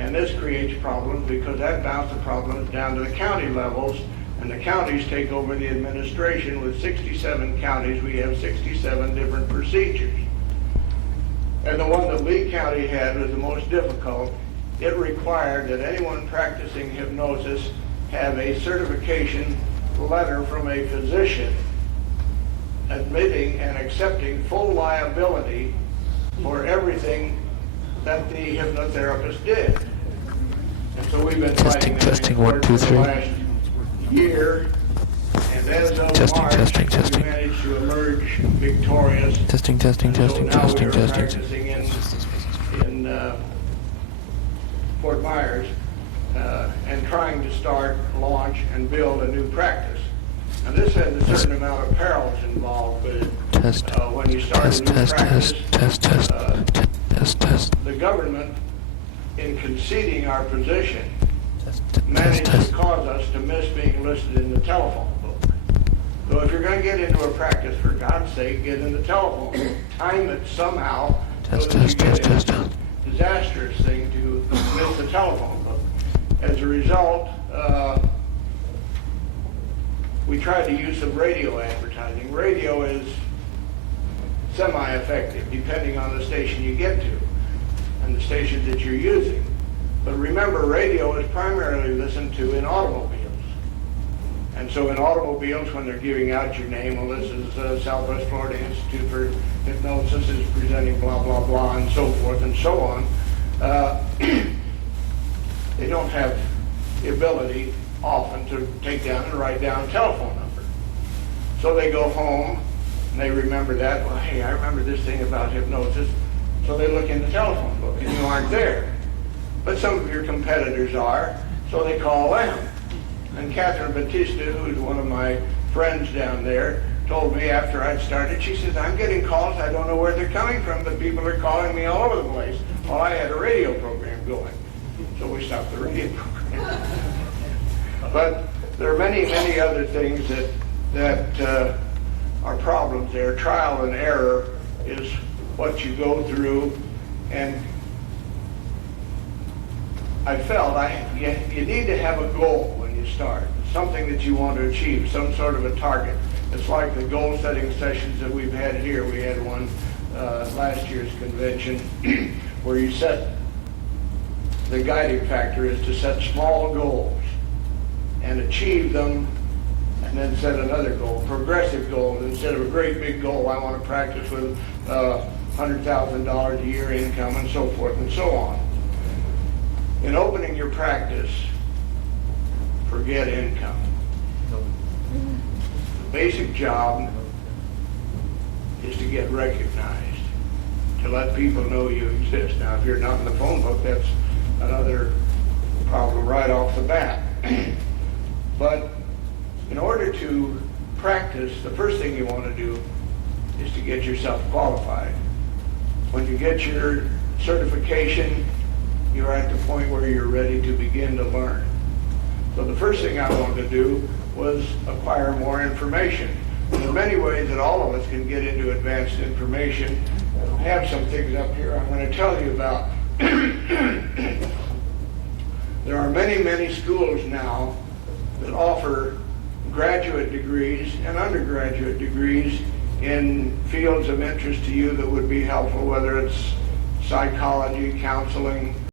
And this creates problems because that bounces the problems down to the county levels, and the counties take over the administration. With 67 counties, we have 67 different procedures. And the one that Lee County had was the most difficult. It required that anyone practicing hypnosis have a certification letter from a physician admitting and accepting full liability for everything that the hypnotherapist did. And so we've been fighting that in court for the last year, and as of March, we managed to emerge victorious. Testing. Practicing in Fort Myers and trying to start, launch, and build a new practice. Now this has a certain amount of perils involved with it. When you start a new practice, the government, in conceding our position, managed to cause us to miss being listed in the telephone book. So if you're going to get into a practice, for God's sake, get in the telephone book. Time it somehow so that you get a disastrous thing to miss the telephone book. As a result, we tried the use of radio advertising. Radio is semi-effective, depending on the station you get to and the station that you're using. But remember, radio is primarily listened to in automobiles. And so in automobiles, when they're giving out your name, well, this is Southwest Florida Institute for Hypnosis is presenting blah, blah, blah, and so forth and so on, they don't have the ability often to take down and write down a telephone number. So they go home and they remember that, well, hey, I remember this thing about hypnosis. So they look in the telephone book and you aren't there. But some of your competitors are, so they call them. And Catherine Batista, who's one of my friends down there, told me after I'd started, she says, I'm getting calls, I don't know where they're coming from, but people are calling me all over the place. Well, I had a radio program going, so we stopped the radio program. But there are many, many other things that are problems there. Trial and error is what you go through, and I felt you need to have a goal when you start, something that you want to achieve, some sort of a target. It's like the goal-setting sessions that we've had here. We had one last year's convention where you set, the guiding factor is to set small goals and achieve them, and then set another goal, progressive goals. Instead of a great big goal, I want to practice with $100,000 a year income and so forth and so on. In opening your practice, forget income. The basic job is to get recognized, to let people know you exist. Now, if you're not in the phone book, that's another problem right off the bat. But in order to practice, the first thing you want to do is to get yourself qualified. When you get your certification, you're at the point where you're ready to begin to learn. So the first thing I wanted to do was acquire more information. And there are many ways that all of us can get into advanced information. I have some things up here I'm going to tell you about. There are many, many schools now that offer graduate degrees and undergraduate degrees in fields of interest to you that would be helpful, whether it's psychology, counseling,